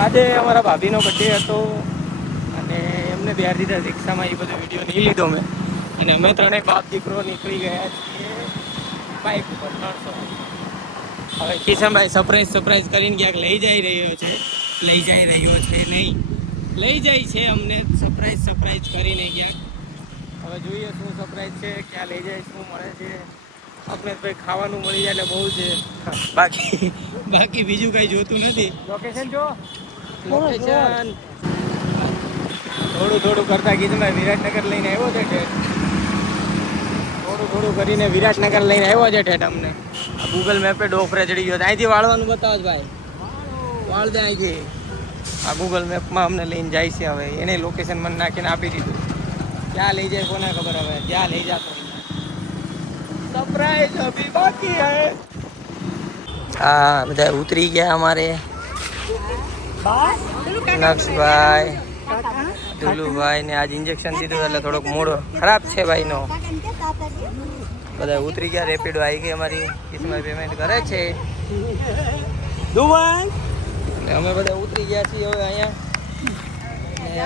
આજે અમારા ભાભીનો બર્થડે હતો અને એમને બહાર દીધા રિક્ષામાં. એ બધો વિડીયો નહીં લીધો મેં. અને અમે ત્રણેય બાપ દીકરો નીકળી ગયા છીએ બાઇક ઉપર 300. હવે કિશનભાઈ સરપ્રાઈઝ કરીને ક્યાંક લઈ જઈ રહ્યો છે નહીં લઈ જાય છે અમને સરપ્રાઈઝ કરીને ક્યાંક. હવે જોઈએ શું સરપ્રાઈઝ છે, ક્યાં લઈ જાય, શું મળે છે. આપણે ભાઈ ખાવાનું મળી જાય એટલે બહુ છે, બાકી બીજું કઈ જોતું નથી. લોકેશન થોડું કરતા કીધું વિરાટનગર લઈને આવ્યો છે ઠેઠ. થોડું કરીને વિરાટનગર લઈને આવ્યો છે ઠેઠ. અમને ગૂગલ મેપે ડોફરે ચડી ગયો. અહીંથી વાળવાનું બતાવો ભાઈ, વાળ દે અહીંથી. આ ગૂગલ મેપમાં અમને લઈને જાય છે. હવે એને લોકેશન મને નાખીને આપી દીધું. ક્યાં લઈ જાય કોને ખબર. હવે ક્યાં લઈ જતો સરપ્રાઈઝ અભી બાકી હે. હા બધા ઉતરી ગયા અમારે. નક્ષભાઈ, ધુલુભાઈ ને આજ ઇન્જેક્શન દીધું એટલે થોડોક મૂડ ખરાબ છે ભાઈનો. બધા ઉતરી ગયા. રેપિડો આવી ગઈ અમારી. કિસ્મત પેમેન્ટ કરે છે દુબઈ. અમે બધા ઉતરી ગયા છીએ હવે અહીંયા.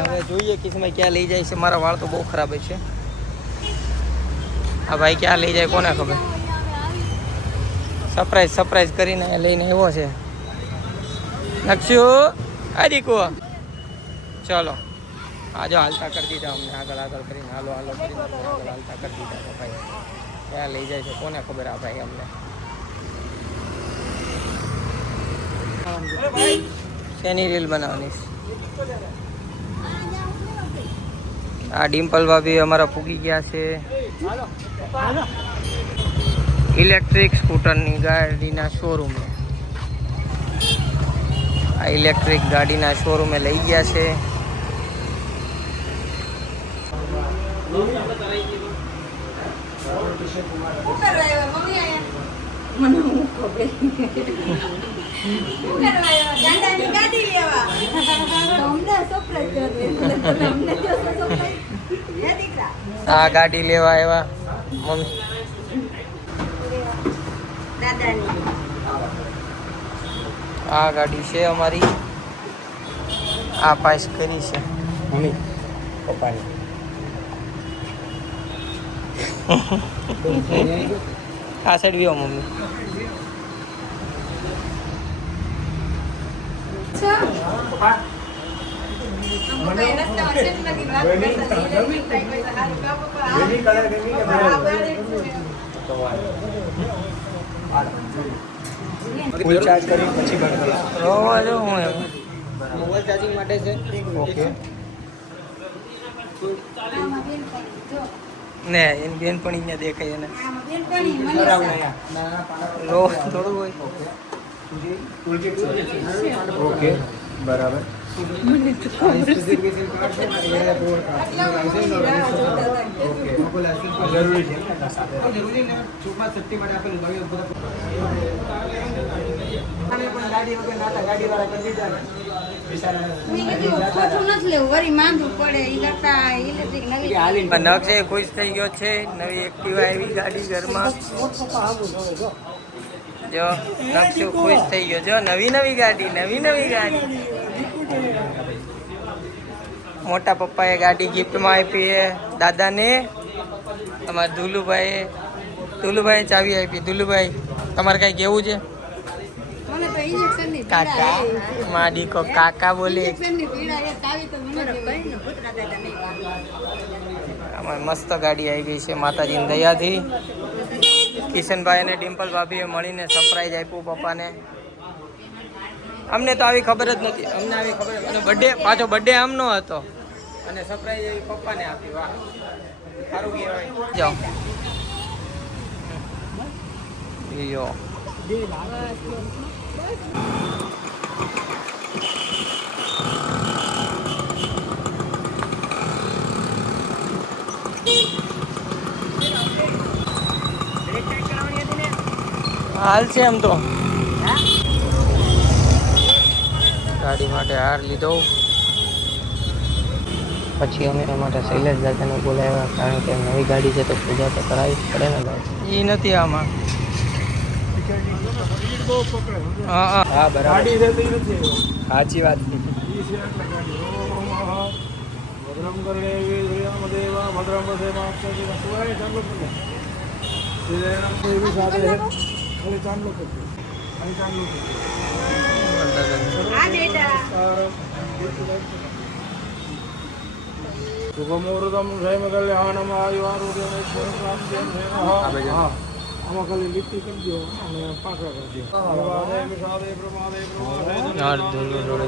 હવે જોઈએ કિસ્મત ક્યાં લઈ જાય છે. મારા વાળ તો બહુ ખરાબ છે. આ ભાઈ ક્યાં લઈ જાય કોને ખબર. સરપ્રાઈઝ કરીને લઈને આવ્યો છે. નક્ષુ આદિકો ચલો આજો હાલતા કરી દીધા અમને. આગળ કરીને હાલો કરીને આગળ હાલતા કરી દીધા. ભાઈ ક્યાં લઈ જાય છે કોને ખબર. આ ભાઈ અમને શેની રીલ બનાવવાની. આ ડિમ્પલ ભાભી અમારા પૂગી ગયા છે ઇલેક્ટ્રિક સ્કૂટરની ગાડીના શોરૂમે. આ ઇલેક્ટ્રિક ગાડીના શોરૂમે લઈ ગયા છે. આ ગાડી લેવા આવ્યા મમ્મી. આ ગાડી છે અમારી. આ પાસ કરી છે મમ્મી પપ્પાની. આ સાઈડ વ્યો મમ્મી. ફૂલ ચાર્જ કરી પછી બંધ કરો. મોબાઈલ ચાર્જિંગ માટે છે. ઓકે ને એની બેન પણ અહીંયા દેખાય એને. લો થોડું હોય. ઓકે બરાબર. જરૂરી છે. નક્ષે ખુશ થઈ ગયો છે. નવી એક્ટિવા આવી ગાડી ઘરમાં. જો નક્ષુ ખુશ થઈ ગયો. જો નવી ગાડી. મોટા પપ્પાએ ગાડી ગિફ્ટમાં આપી છે દાદાને. તમારા ધુલુભાઈ ચાવી આપી. ધુલુભાઈ તમારે કઈ કેવું છે? કાકા માડીકો કાકા બોલે. મસ્ત ગાડી આવી ગઈ છે માતાજીની દયાથી. કિશનભાઈ અને ડિમ્પલ ભાભીએ મળીને સરપ્રાઈઝ આપ્યું પપ્પાને. અમને તો આવી ખબર જ નથી. અને પાછો બર્થડે આમનો હતો અને સરપ્રાઈઝ એવી પપ્પાને આપી. વાહ સારું કહેવાય. જાઓ હાલ છે એમ તો. ગાડી માટે હાર લીધો. પછી અમે એના માટે શૈલેષ દાદાને બોલાવ્યા. કારણ કે નવી ગાડી છે તો પૂજા તો કરાવી જ પડે ને ભાઈ. એ નથી આમાં સ્પીડ બહુ પકડે સમજ્યા? હા હા હા બરાબર ગાડી છે તો ઈ નથી આવ્યો. સાચી વાત ઈ છે એટલે ગાડી. ઓમ ભદ્રમ કરણે વિદ્યામદેવા ભદ્રમ વસેમા અક્ષય સુવાય ચાંદલો કરે. શ્રીરામ દેવી સાથે હે. ખાલી ચાંદલો કરજો. ખાલી ચાંદલો કરજો. શુભમુહૂર્તમ જય કલ્યાણમ આયુ આરોગ્યમ ઐશ્વર્યમ હા આમાં ખાલી લીટી કરી દો અને પાકડા કરી દો. પ્રમાદે પ્રમાદે પ્રમાદે હા, ધૂળ ઉડે.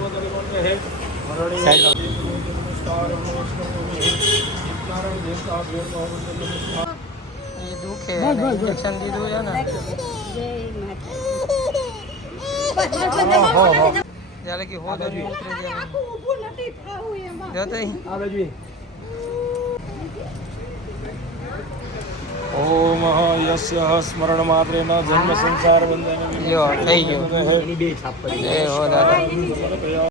એ દુખે ઇન્જેક્શન દીધું છે ને જ્યારે કે હોદ નહીં ઉતરે ત્યારે ઓમ યસ્ય સ્મરણ માત્રેન જન્મ સંસાર બંધન જો થઈ ગયું એની બે છાપ પડી જય હો દાદા